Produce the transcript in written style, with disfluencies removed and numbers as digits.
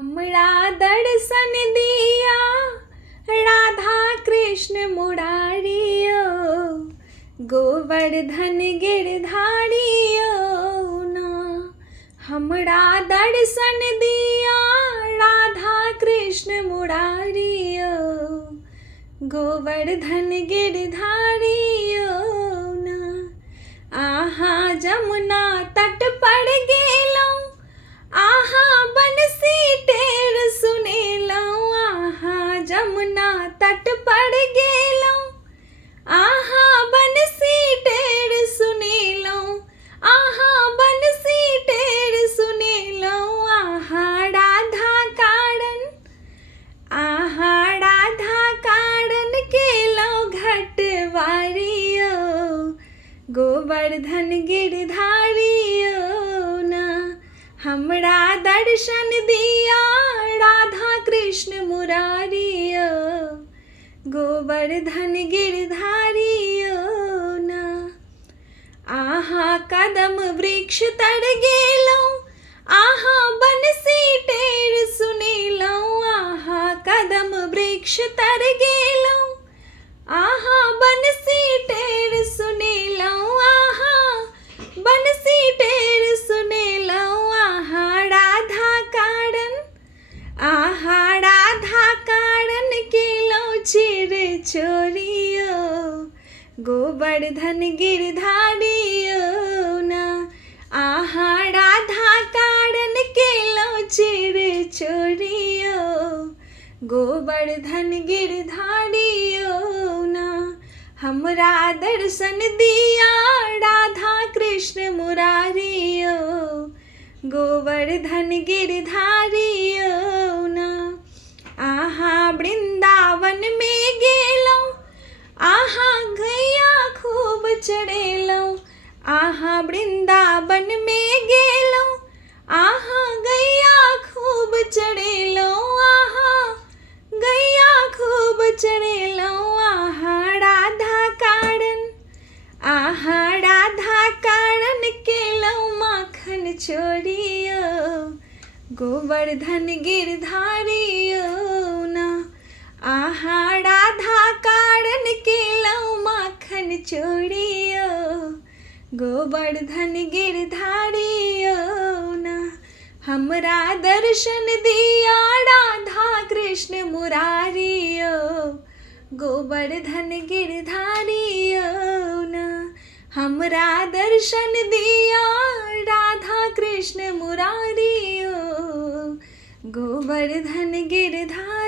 हमरा दर्शन दिया राधा कृष्ण मुरारियो, गोवर्धन गिरधारियो ना। हमरा दर्शन दिया राधा कृष्ण मुरारियो, गोवर्धन गिरधारियो ना। आहा जमुना तट पर गेलौं, आहा बंसी टेर सुनेलौं। आहा जमुना तट पर गेलौं, आहा बंसी टेर सुनेलौं। आहा बंसी टेर सुनेलौं। आहा राधा कारण, आहा राधा कारण केलौं घटवारियो, गोवर्धन गिरधारियो ना। हमरा दर्शन दिया राधा कृष्ण मुरारियो, गोवर्धन गिरधारियो ना। आहा कदम वृक्ष तर गेलौं, आहा बंसी टेर सुनेलौं। आहा कदम वृक्ष तर गेलौं, आहा बंसी टेर सुनेलौं। आहा बंसी टेर सुनेलौं। आहा राधा कारण, आहा राधा कारण केलौं चिर चोरियो, गोवर्धन गिरधारियो ना। आहा राधा कारण केलौं चिर चोरियो, गोवर्धन गिरधारियो ना। हमरा दर्शन दिया राधा कृष्ण मुरारियो, गोवर्धन गिरधारियो ना। आहा वृंदावन में गेलौं, आहा गैया खूब चरेलौं। आहा वृंदावन में गेलौं, आहा गैया खूब चरेलौं। आहा गैया खूब चरेलौं। आहा राधा कारण, आहा राधा कारण केलौं माखन चोरियो, गोवर्धन गिरधारियो ना। आहा राधा कारण केलौं माखन चोरियो, गोवर्धन गिरधारियो ना। हमरा दर्शन दिया राधा कृष्ण मुरारियो, गोवर्धन गिरधारियो ना। हमरा दर्शन दिया राधा कृष्ण मुरारियो, गोवर्धन गिरधारियो।